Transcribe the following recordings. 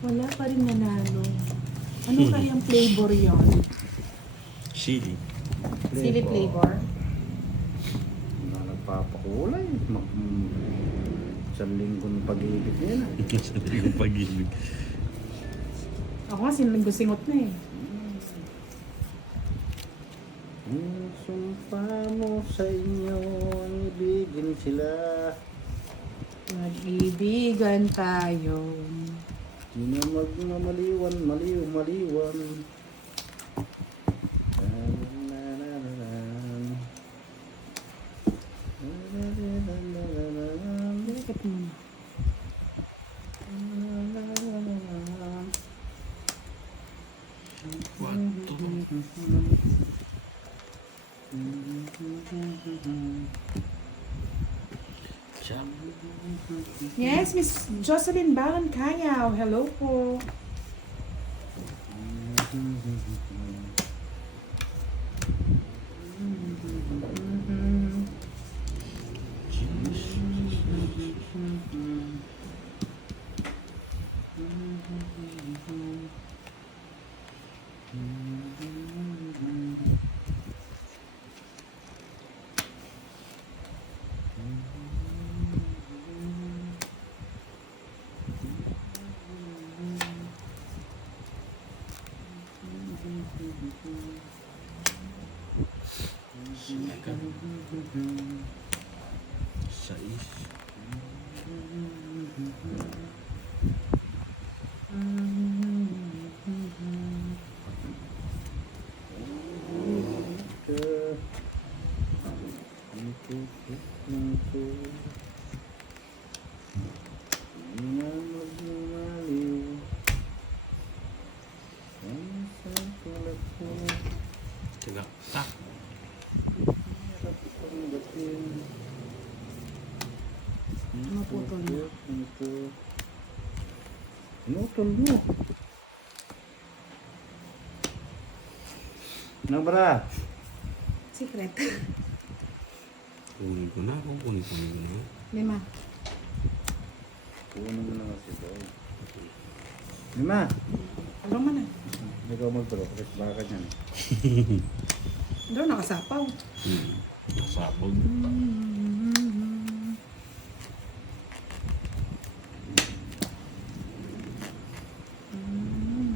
Wala pa rin nanalo. Ano kayang flavor yon? Chili. Chili flavor? Na nagpapakulay. Isang linggong pag-ibig niya na. Sabi yung pag-ibig. Ako nga sinunod-singot na eh. Ang sumpa mo sa inyo, ang ibigin sila. Mag-ibigan tayo. Di na magmamaliwan, maliw-maliwan. Bakit mo na? Yes, Miss Jocelyn Baran Kayaw. Hello po. Sais. Tilaktak. Maputol na. Pinutol mo. Ano ba? Secret. Kunin ko na. Kunin ko na. 5. Puno mo na kasi ito. Lima. Ano mo na? Hindi ko magturo. Kasi baka niyan. Doon nakasapaw. Nasapog.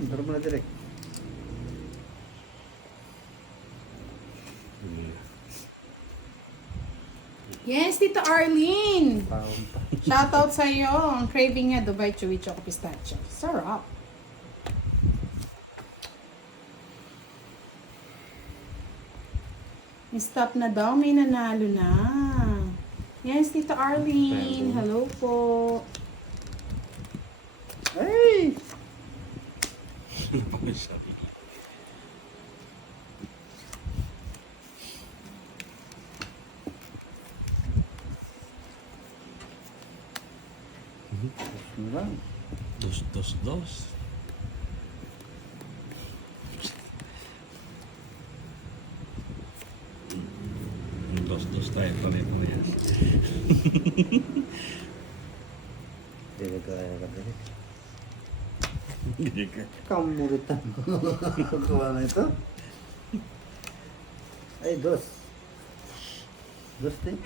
Turo mo na direct. Yes, Tita Arlene. Paong pa. Shoutout sa iyo. Ang craving niya, Dubai Chewy Choco Pistachio. Sarap. Stop na daw. May nanalo na. Yes, Tita Arlene. Hello po. Ay! Ano pa may sabi? Ano lang? Dos. Dos tayo pare-parehas. Hindi ka kaya ka direct. Hindi ka. Kamuritan mo. Kuha na ito. Ay, dos. Dos din.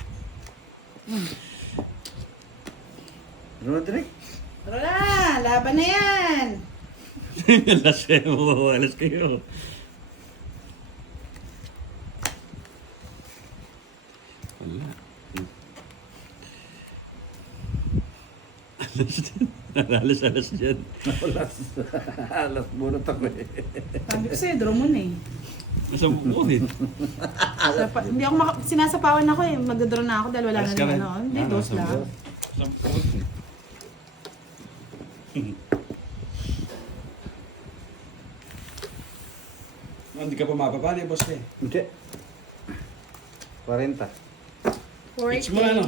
Ano na direct? Tara na! Laban na yan! Alas kayo. Alas kayo. Wala. Alas dyan. Alas bunot ako eh. Sabi ko sa'yo, draw mo na eh. Masa mo kunin? Hindi ako sinasapawan ako eh. Magdodraw na ako dahil wala Alas na ka rin rin? ano. Hindi, dos lang. Masa mo kunin? Hindi ka pa mapapali, boss eh. Hindi. 40. 4K. mo ano?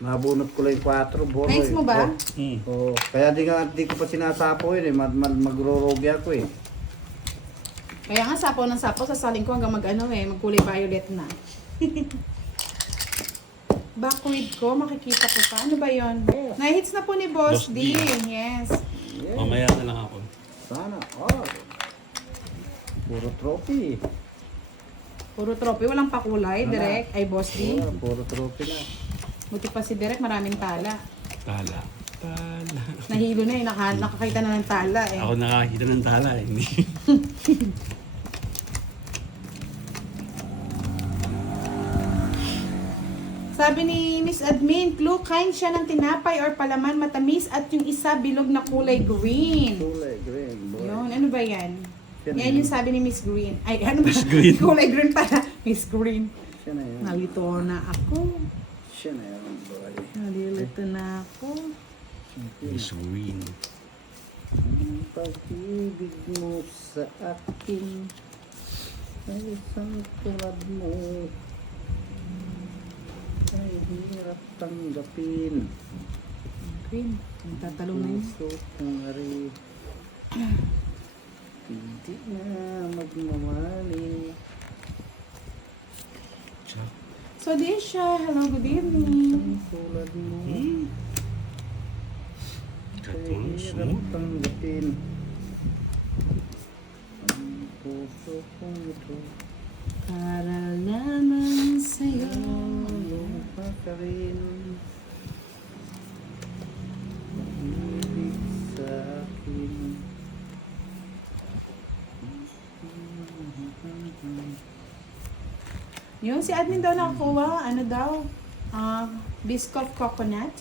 Nabunot ko lang yung 4. Boro Nice mo ba? Oo. Kaya di ko pa sinasapo yun eh. Magro-rogi ako eh. Kaya nga sapaw ng sapaw, sasaling ko hanggang magkulay violet na. Backward ko, makikita ko pa. Ano ba yon? Nahits na po ni Boss Boss D. D. Yes. Yes. Mamaya na lang ako. Sana all. Puro trophy. Puro trophy, walang pakulay, Wala. Direk. Ay, Boss D. Puro trophy na. Buti pa si Direk, maraming tala. Tala. Tala. Nahilo na eh, nakakita na ng tala eh. Ako nakakita ng tala eh. Hindi. Sabi ni Miss Admin, clue, kain siya ng tinapay or palaman matamis at yung isa bilog na kulay green. Kulay green, boy. Yun, ano ba yan? Yan Yan yung sabi ni Miss Green. Ay, ano ba? Miss Green. Kulay green pala. Miss Green. Siya na yan. Nalito na ako. Siya na yan, boy. Nalilito na ako. Miss Green. Ang pag-ibig mo sa akin ay isang tulad mo ay hirap tanggapin. Green. Ang tatalong na yun. Puso kong ari hindi na magmamali. So, Desha, hello, good evening. Ang tulad mo ay Katulong hirap mo. tanggapin. Ang puso kong ito Para naman sa'yo. lupa ka rin. Pag-ibig sa akin. Yung si admin daw nakakuha, ano daw? Biscoff coconut.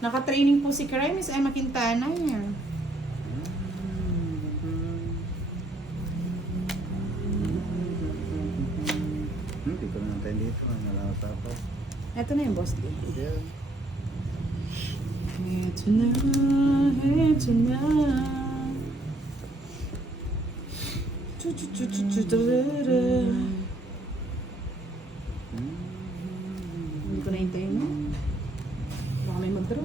Naka-training po si Cry, Miss Emma Quintana. Hindi ko na tayo dito. Nalatapaw. Ito na yung boss D. There. Ito na, ito na. Hindi ko na hintayin mo. Baka may mag-draw.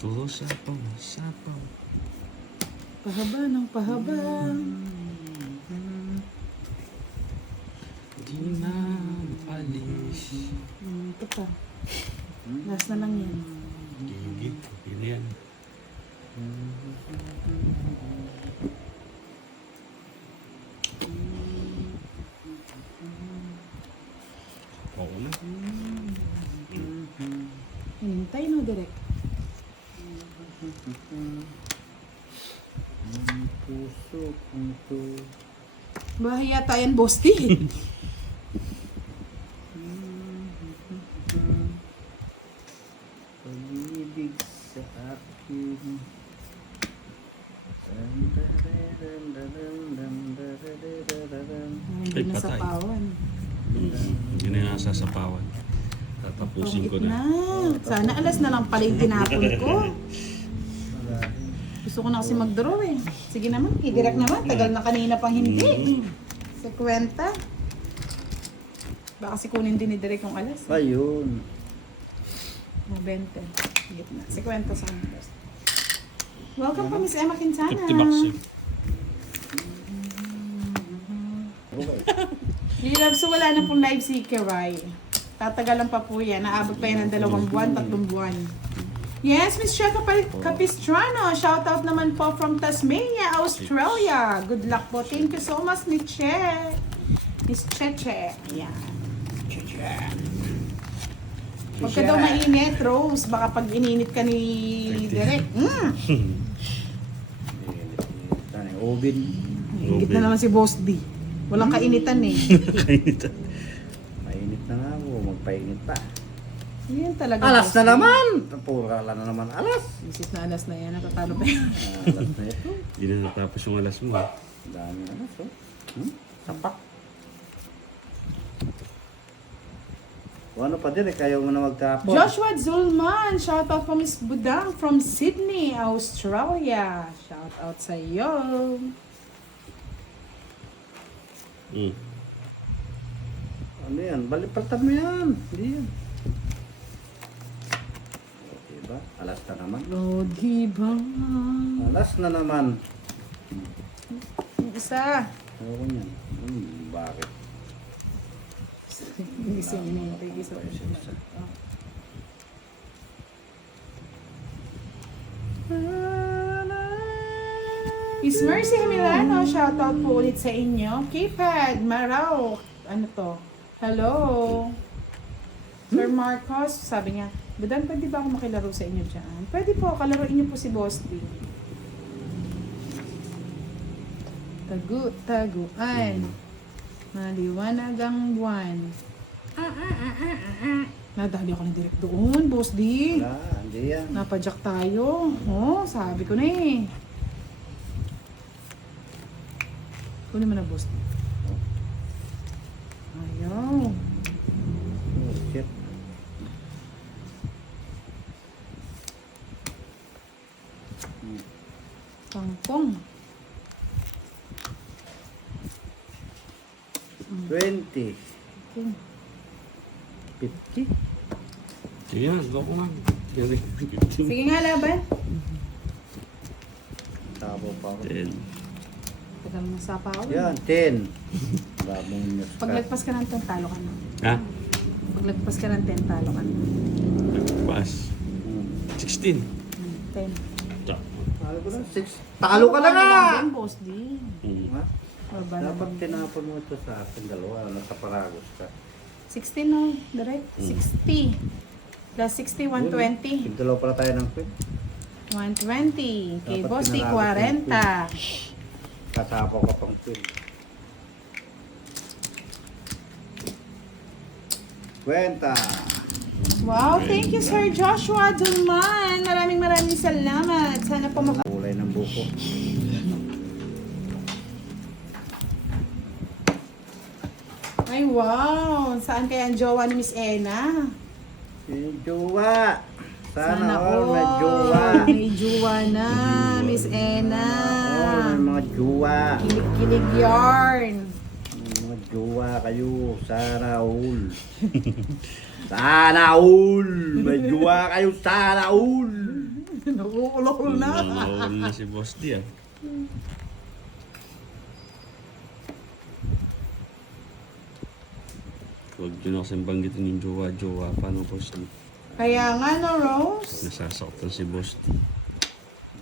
Tulo sapaw, sapaw. Pahaba ng pahaba. Di na alis. Ito pa. Last na lang yan. Gigit. Pili yan. Oo na. Hintay no, direct. Ang puso kong ito Bahay yata yan, boss D. pag-ibig sa akin. Hindi na patay. sapawan. Yun na yung nasasapawan. Tatapusin ko Pangit na. Sana alas na lang pala yung tinapon ko. Gusto ko na kasi mag-draw eh. Sige naman, i-direct naman. Tagal na kanina pang hindi. Sa kwenta. Baka si kunin din ni Direk yung alas. Ayun. Mga 20. Gitna. Si kwenta sa akin. Welcome po, Miss Emma Quintana. 50 bucks yun. Okay. Lilab, so wala na pong live si Kiray. Tatagalan pa po yan. Naabot pa yan ng 2 buwan, 3 buwan. Yes, Miss Checa Capistrano. Shout out naman po from Tasmania, Australia. Good luck po. Thank you so much, Miss Che. Miss Cheche. Ayan. Huwag ka daw mainit, Rose. Baka pag ininit ka ni Direk. Oven. Ingit na naman si Boss D. Walang kainitan eh. Kainitan. Mainit na nga ako. Magpainit pa. Yan talaga. Alas Boss na D. naman! Pura na naman alas. Isis na alas na yan. Natatalo pa yan. Alas na ito. Hindi na natapos yung alas mo. Dami alas oh. Sapak. O ano pa din eh, kayo mo na magtapon. Joshua Zulman. Shout out po Miss Budang from Sydney, Australia. Shout out sa iyo. Ano yan? Balipaltan mo yan. Hindi yan. Diba? Alas na naman. Oh, diba? Alas na naman. Yung isa. Ayoko niyan. Bakit? Isa minintay. Isa. Is Mercy Milano, shoutout po ulit sa inyo. Keypad, Maraw. Ano to? Hello. Sir Marcos, sabi niya, Budan, pwede ba ako makilaro sa inyo dyan? Pwede po, kalaruin niyo po si Boss D. Taguan. Maliwanag ang buwan. Nadali ako ng direct doon, Boss D. Wala, hindi yan. Napadyak tayo. Oh, sabi ko na eh. Kunin mo na, Boss D. Ayaw. Oh, shit. Pangpong. 20. Okay. 50. Sige nga, go ko nga. Sige nga, laban. Tabo pa ako. 10. Tagal mo sa pa ako. Yan, 10. Babong news ka. Paglagpas ka ng 10, talo ka na. Ha? Paglagpas ka ng 10, talo ka na. Nagpas. 16. 10. Talo ko na, 6. Talo ka na nga! Din, Boss D. Ha? Baba na. Dapat tinapon mo ito sa akin dalawa. Nasa Paragos ka. 16 no, direct. 60. Plus 60, 120. Pintulaw pala tayo ng queen. 120. Kay Dapat Boss D, pinarami ko 40. Kasapaw ka pang queen. 20. Wow, thank you Sir Joshua Duman. Maraming salamat. Sana po Kulay ng buko. Ay, wow. Saan kaya ang jowa ni Miss Ena? Si Jowa. Sana all may jowa. May jowa na, Miss Ena. All may mga jowa. Kilig-kilig yarn. May mga jowa kayo. Sana all. Sana all. May jowa kayo. Sana all. Nakukulokul na. Nawawala na si Boss D ah. Huwag yun ako kasing banggitin yung jowa-jowa. Paano Boss D? Kaya nga no, Rose. Nasasaktan si Boss D.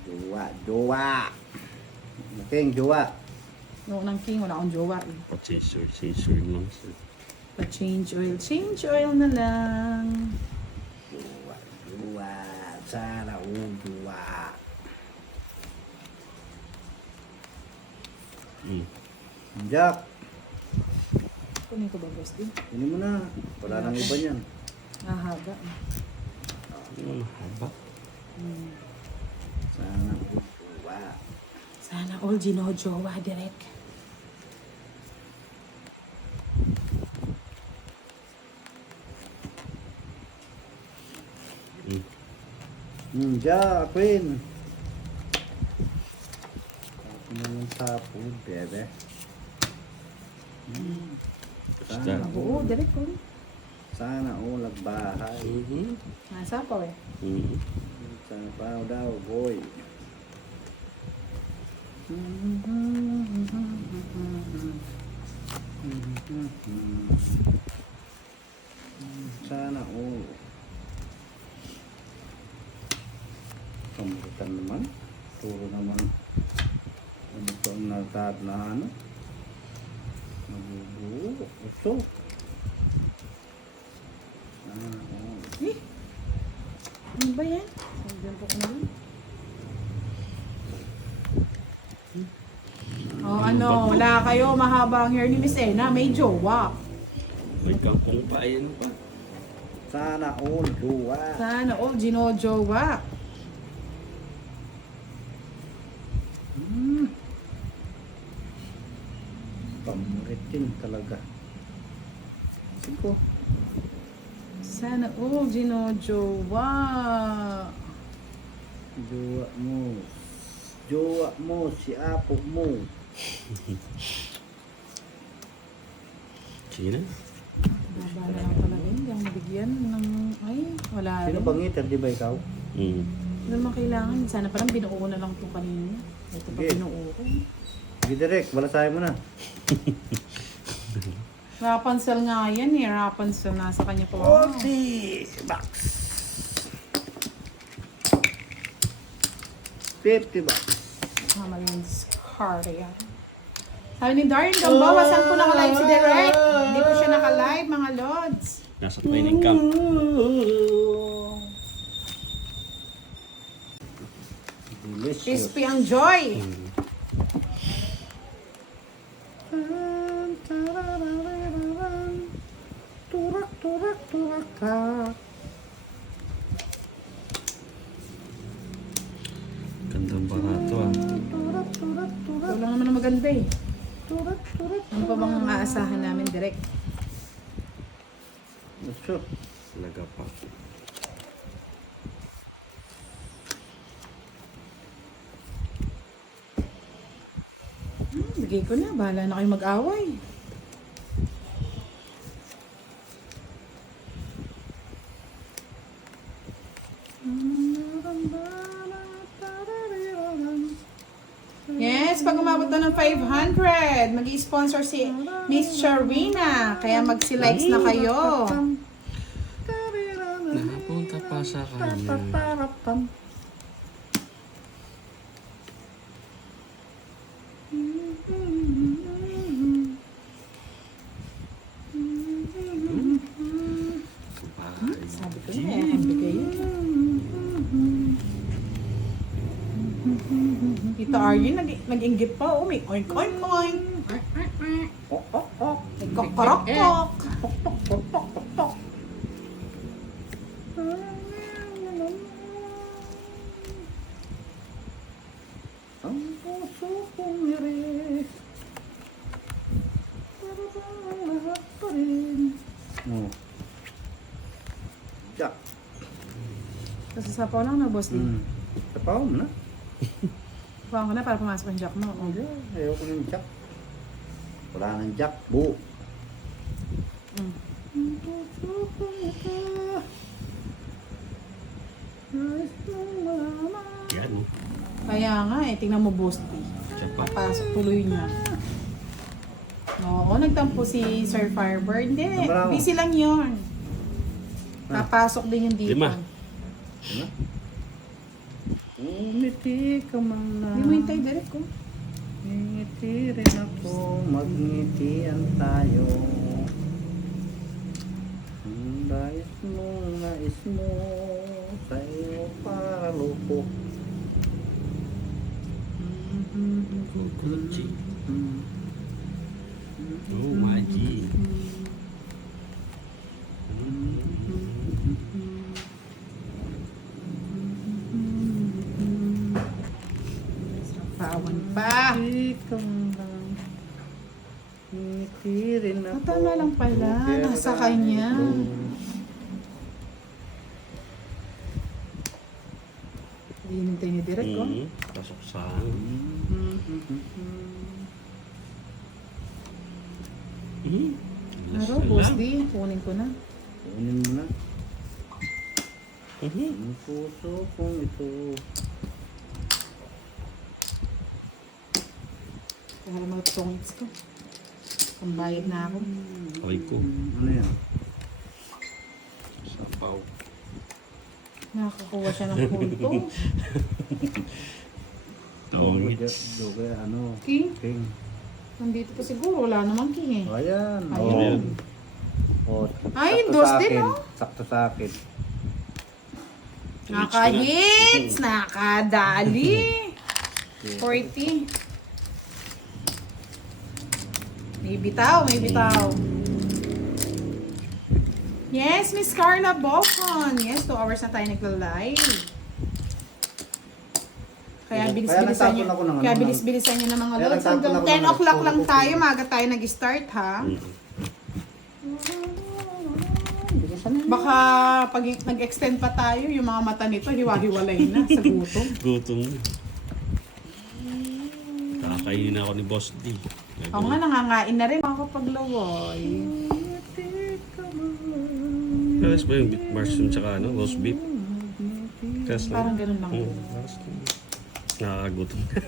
Jowa. Jowa. King jowa. Noong ng king, wala akong jowa eh. Pa-change lang siya. Pa-change oil na lang. Jowa. Jowa. Sana all jowa. Jack. Kunin ko ba, Boss D? Ini mo na. Wala nang iba niyan. Mahaba. Ano haba? Sana all jowa. Sana all jowa direct. Jack, Queen. Ako na lang tapo, bebe. Basta. Oo, direct ko. Sana all nagbahay. Nasa pa eh. Sana pa daw, boy. Sana all. Kamutan naman. Puro naman. Ano pa ang natad na ano? Nabubuo. Ito. Sana all. Eh, ano ba yan? Nandiyan po ko na lang. Oh, ano, wala kayo, mahaba ang hair ni Miss Ena, may jowa. May kangkong pa. Ayan pa. Sana all jowa. Sana all jowa. Pamuritin talaga. Siko. Sana all jowa. Jowa mo. Jowa mo, si apo mo. Sige na. Baba na lang talaga yun, hindi ako nabigyan ng, ay, wala Sino rin. bang ngiter, di ba ikaw? Mm. Ano naman kailangan? Sana parang binuo ko na lang ito kanina. Ito pa Okay. binuo ko. Sige, direct. Balasahin mo na. Rapunzel nga yan eh. Rapunzel nasa kanya pa. Box. 50 bucks. Mama Lynn's card yan. Sabi ni Darin Gambawa, saan po naka-live si Derek? Hindi po siya naka-live, mga lods. Nasa training camp. Delicious. Crispy ang joy. Turak, turak, turak, turak. Gandang barato ah. Turak, turak, turak, Ito lang naman ang maganda eh. turak, turak. Ano pa bang aasahan namin direct? Sure. Talaga pa. Bigay ko na, bahala na kayo mag-away. Yes, pag umabot na ng 500, mag-i-sponsor si Miss Charina. Kaya magsi-likes na kayo. Napunta pa sa kanya. Sabi ko na, ang bigay yun. Tito Arjen, nag-inggit pa. Oh, may oink, oink, oink. May kokorok-kok. Ang puso kong iri, para bang lahat pa rin. Oh. Jack. Sasapaw lang na, boss. Tapaw mo na. Sapaw ko na para pumasok ang jack mo. Oh. Hindi, ayoko ng jack. Wala ng jack, bu. Mm. Ang puso kong ito, nais mong malaman. Yan oh. Kaya nga eh, tingnan mo, boss. Siya pa. Papasok tuloy niya. Oo, nagtampo si Sir Firebird. Hindi, Bravo. busy lang yun. Papasok din yung dito. 5. Ano? Umiti ka man na. Hindi mo hintay direct ko. Ngiti rin ako, magngitian tayo. Ang nais mo, sa'yo para lupok. Gucci. Oh, Maji. Pawan pa. Ikaw lang, ngiti rin ako. Tama lang pala, nasa kanya. Hindi hintay ni direct ko. Pasok sa... Araw, boss di. Kunin ko na. Kunin mo na. Ang puso kong ito. Kaya mga tongits ko. Pambayad na ako. Okay ko. Ano yan? Sapaw. Nakakakuha siya ng punto. Tongits. Doge, ano? King, King. nandito pa siguro. Wala namang king eh. O, ayan. Ayun. Oh, Ay, sakto dos sa din, akin. no? Sakto sa akin. Naka-hits! Nakadali! 40. May bitaw, may bitaw. Yes, Miss Carla Bocon. Yes, 2 hours na tayo nagla-live. Kaya bilis-bilisan nyo. nagtapon ako ng Kaya ano, bilis-bilisan nyo ng mga Kaya loads. nagtapon Hanggang ako 10 ng o'clock lang photo tayo. copy. Maga tayo nag-start ha. Baka pag nag-extend pa tayo, yung mga mata nito, hiwa-hiwalay na sa gutom. Gutom na. Kakainin ako ni Boss D. Ako nga, nangangain na rin ako pag laway. Alas ba yung beef mushroom tsaka ano, roast beef? Test Parang ganun lang. Oo, nakakagutom ka.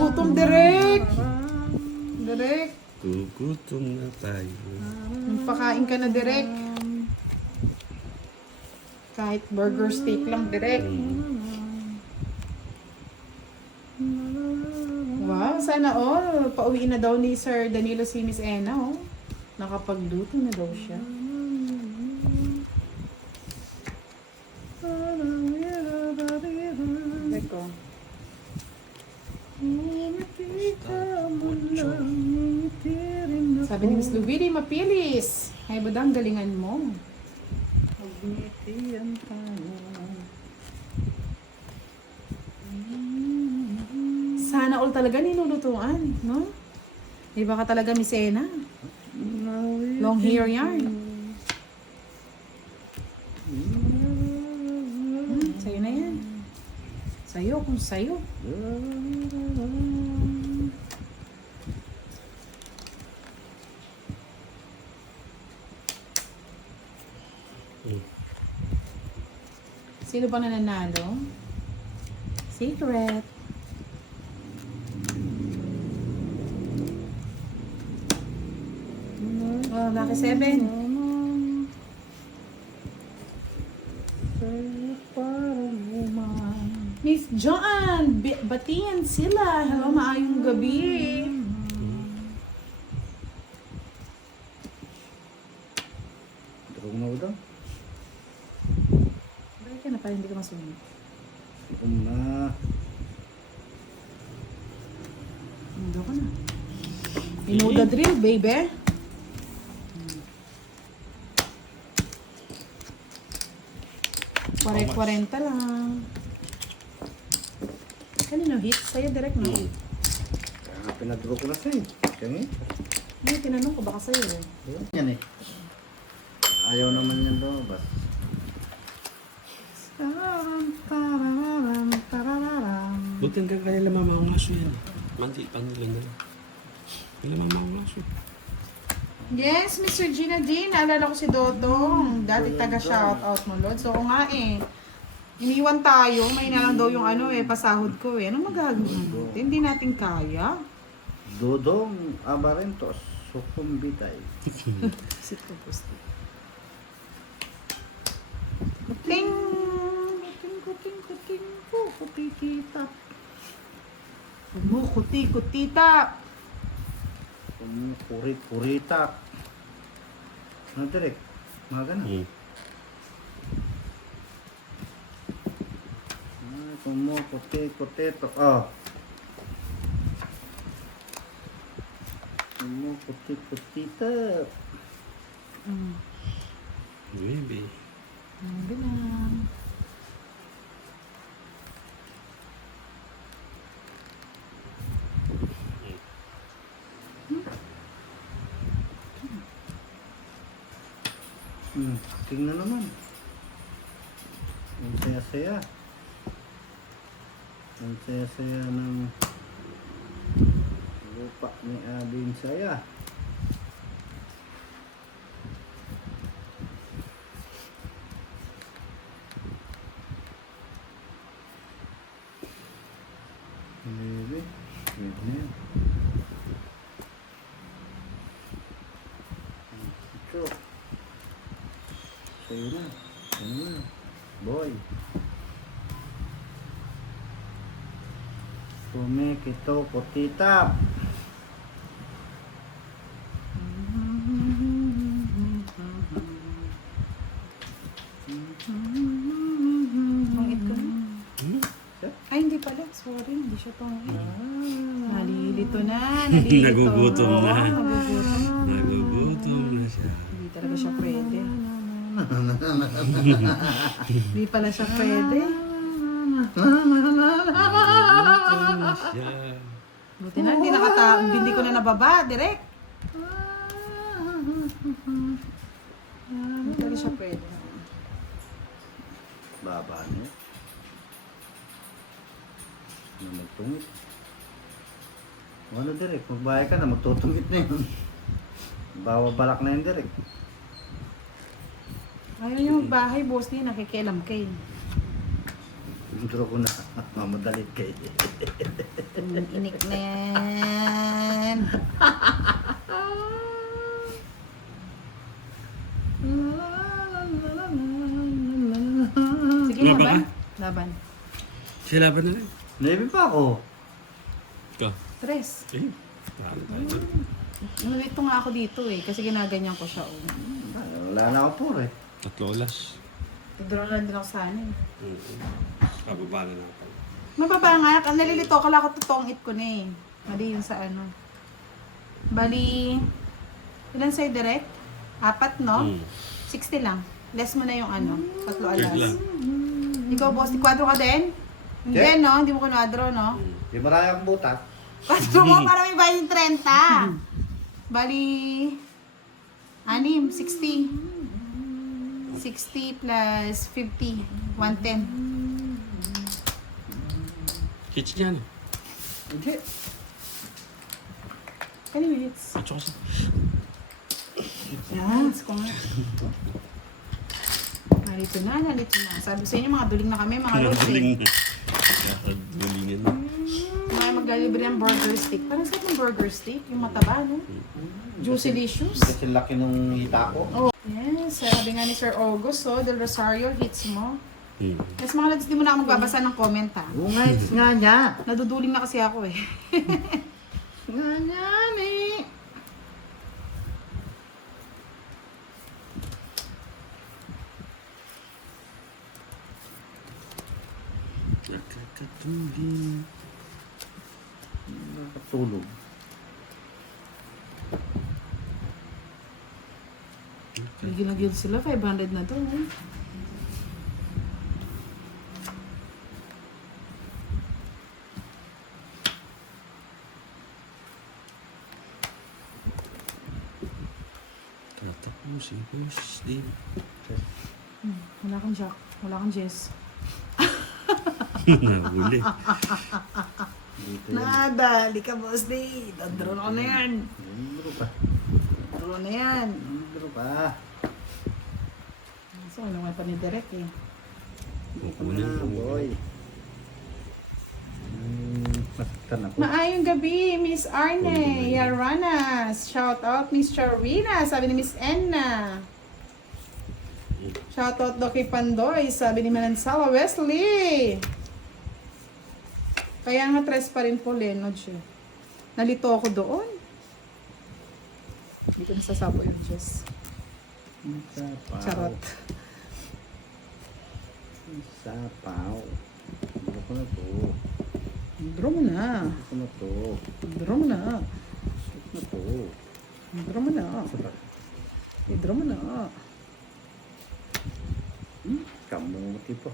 Gutom direk. Direk. Gugutom na tayo. Magpakain ka na direk. Kahit burger steak lang direk. Wow, sana all. Pauwiin na daw ni Sir Danilo si Miss Ena, oh. Nakapagluto na daw siya. Teko. Sabi ni Miss Lubidi, mapilis. Ay, badang galingan mo. Magnitian tayo. Sana all talaga nilulutuan, no? Iba ka talaga, Miss Ena. Long hair yarn. Sa'yo na yan. Sa'yo, kung sa'yo. Sino ba nananalo? Secret. Oh, lucky 7. Miss Joanne, batiyan sila. Hello, maayong gabi. Durog na udang. Bakit ka na pala hindi ka masunod? Durog na. Mundo ka na. You know the drill, baby. Pare-40 lang. Kanino hit? Sa'yo direct, no? Kaya pinaduro ko na sa'yo. Kaya nga. Ay, tinanong ko baka sa'yo. Eh. Yan eh. Ayaw naman yan daw. Bas. Buti hanggang kanila mamahong aso yan. Mandi, panila na lang. Kanila mamahong aso. Yes, Miss Regina Jean. Naalala ko si Dodong. Dati taga-shoutout mo, Lord. So, kung nga eh. Iniwan tayo. May na lang daw yung ano eh, pasahod ko eh. Anong magagawin natin? Hindi natin kaya. Dodong Abarentos. Sukumbitay. Sit ko post. Kuting! Kuting! Kutikita. Kutikita. Kurit-kuritak. Ano direk? Mga ganun. Kuti-kutito. Oh. Kuti-kutita. Baby. Hindi lang. Tingnan naman. Ang saya-saya. Ang saya-saya ng lupa ni Adin Saya. Baby, ganyan. Ito. Sa'yo na. Sa'yo na. Boy. Kumikito kutitap. Pangit ko na. Ay, hindi pala. Sorry, hindi siya pangit. Nalilito na. Nalilito. Nagugutom na. Nagugutom. Nagugutom na siya. Hindi talaga siya pwede. Hindi pala siya pwede. Nagugutom na siya. Buti na, hindi ko na nababa, direct. Hindi talaga siya pwede. Baba niya. Ano magtungit? Ano direk? Magbayad ka na, magtutungit na yun. Bawa balak na yun direk. Ayaw niya magbahay, boss niya, nakikialam kayo. Intro ko na. Mamadalit kayo. Inik na yan. Sige, Laban laban. ka? Laban. Sila ba na lang? Navy pa ako. Ikaw? Tres. Eh, talo tayo. Nalito nga ako dito eh, kasi ginaganyan ko siya. Oh. Wala na ako po eh. 3 oras. Draw na din ako sana eh. Kababa na natin. Mababa nga, nalilito ko lang ako totoong it ko na eh. Mali yun sa ano. Bali, ilan sa'yo direct? 4, no? 60 lang. Less mo na yung ano, 3 Third alas. lang. Ikaw boss, di kwadro ka din? Hindi Okay. no, hindi mo kwadro no? Di marami akong butas. Kwadro mo para may bayad yung 30. Bali, 6, 60. 60 plus 50, 110. Kitchen niya na. Hindi. Kani minutes? At saka sa... Yes, ko nga. Nalito na. Sabi sa inyo, mga duling na kami, mga lods Duling eh. na. Dulingan na. Mga mag-delivery ng burger steak. Parang sarap ng burger steak, yung mataba, no? Juicy-licious. Kasi laki nung hita ko. Oh, yes. Sabi nga ni Sir August, Del Rosario, hits mo. Hmm. Yes, mga lods, di mo na ako magbabasa ng comment, ha? Oo nga, it's nga niya. Naduduling na kasi ako, eh. Nga niya, eh. Nakakatulin. Nakatulog. Gigil sila, 500 na to, eh. Tatapusin ko din. Wala kang Jack, wala kang Jess. Nahuli. Dito yan. Nadali ka, boss day. Dadro na na yan. Nandro pa. Dadro na yan. Nandro pa. So, ano nga pa ni Derek, eh. Kukunin Ah, ko. boy. Masaktan ako. Maayong gabi, Miss Arne, Yaranas. Shout out, Miss Charina, sabi ni Miss Enna. Shout out daw kay Pandoy, sabi ni Manansala Wesley. Kaya nga tres pa rin po, Lenod siya. Nalito ako doon. Hindi ko nasasapo yung Diyos. Sapaw. Charot. Sapaw. Ano ko na to? Draw mo na. Ano ko na to? Draw mo na. Ano na to? Draw mo na. I-draw mo na. Kamuti po.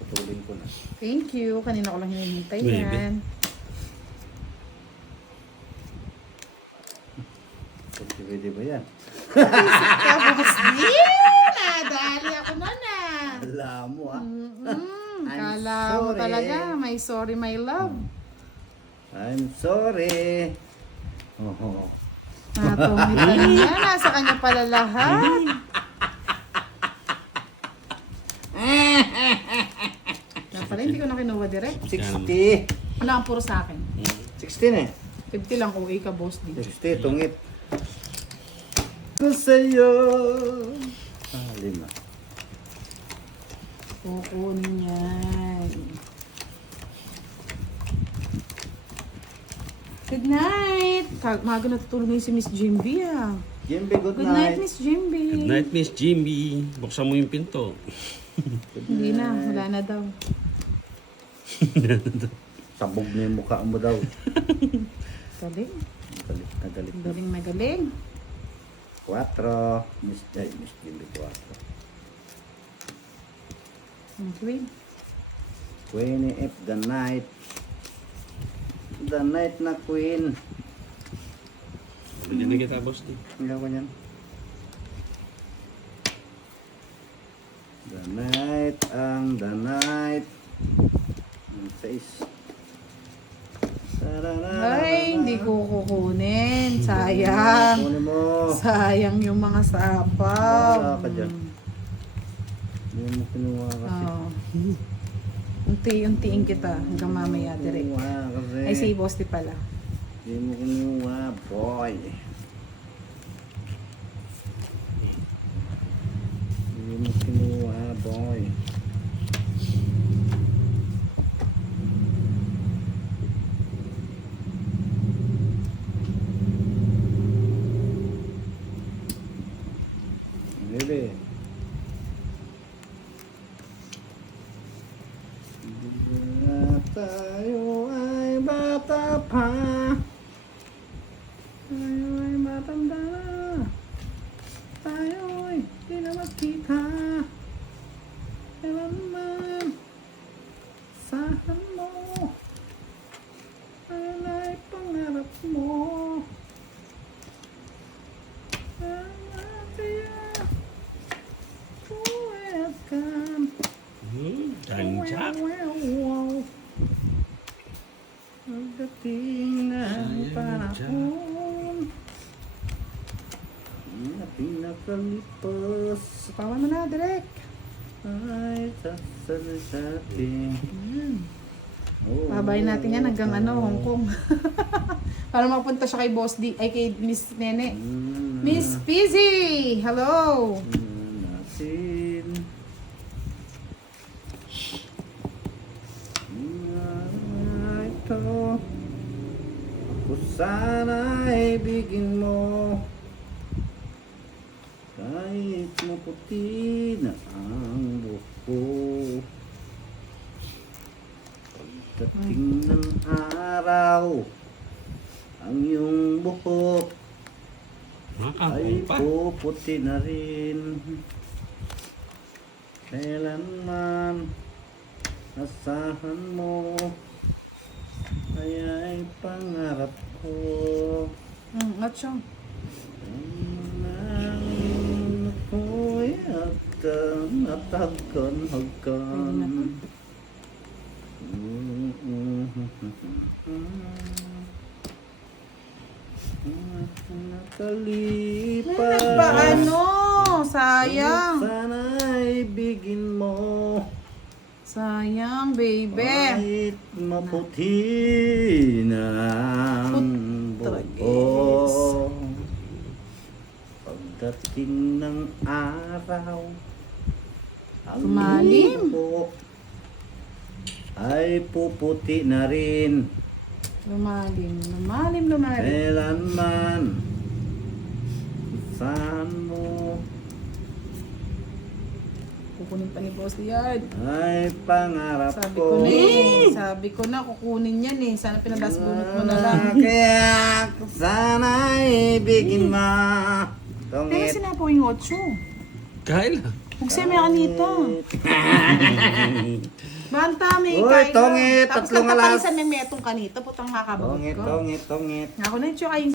Putulin ko na. Thank you. Kanina ko lang hinihintay Maybe. yan. Pwede ba yan? Tapos din! Nadali ako na na. Alam mo ah. I'm Kala mo sorry. talaga. My sorry, my love. I'm sorry. Oh. Natumitan niya. Nasa kanya pala lahat. Kaya pala hindi ko na kinuha direct. 60. Wala kang puro sa akin. 16 eh. 50 lang OA ka, boss. Di. 60, tungit. Ko sa'yo. Ah, 5. Kukunin yan. Good night! Maga natutulog ngayon si Miss Jimby ah. Jimby, good Good night, night. Miss Jimby. Good night, Miss Jimmy. Buksan mo yung pinto. Hindi na, wala na daw. Sabog na yung mukha mo daw. Galing. Galit na galit. Galing na galing. 4. Miss Jimby, 4. Ang queen. 20 F, the night. The night na queen. Bigyan na kita, boss. Hanggang ko yan. The night, ang the night. Ang 6. ko kukunin. Sayang. Kunin mo. Sayang yung mga sapaw. Wala ka dyan. Hindi mo kinuha kasi. Oh. Unti-untiin kita hanggang mamaya direct. Kinuha kasi. Ay, si Boss Di pala. Hindi mo kinuha, boy. Hindi mo kinuha, boy. Bebe. Tayo ay bata pa. Tayo ay matanda na. Tayo ay di na magkita. Kailanman sahan mo. Ayun ay pangarap mo. Welcome. Danjak. Pagdating ng panahon na pinakalipas Pawan mo na, direct. ay sasali sa atin. Oh, Babayin natin yan hanggang Hong Kong. Para mapunta siya kay Boss D, ay kay Miss Nene. Miss Fizzy! Hello! Natin. Ito. Ako sana ibigin mo. Kahit maputi na ang buhok ko. Pagdating ng araw, ang iyong buhok ay Makakong pa. puputi na rin. Kailanman asahan mo ay pangarap ko. Atso. Ang ako'y natagkan hagkan. Nakalipas. Paano? Sayang. Sana ibigin mo. Sayang, baby. Kahit maputi na ang Putragis. buhok. Pagdating ng araw, ang Lumalim. buhok ay puputi na rin. Lumalim, lumalim, lumalim. Kailanman saan mo Kukunin pa ni Boss D yan. ay pangarap Sabi ko. ko na eh. Sabi ko na, kukunin yan eh. Sana pinabasbunot mo na lang. Kaya sana ibigin mo. Pero Tungit. sinapo yung 8. Kaila. Kung siya may kanito. Banta, may Uy, kain na. tongit, Tapos tatlong alas. nagkapalisan may metong kanito. Putang makabagod Tongit, ko. tongit, tongit. Ako na yung tsaka yung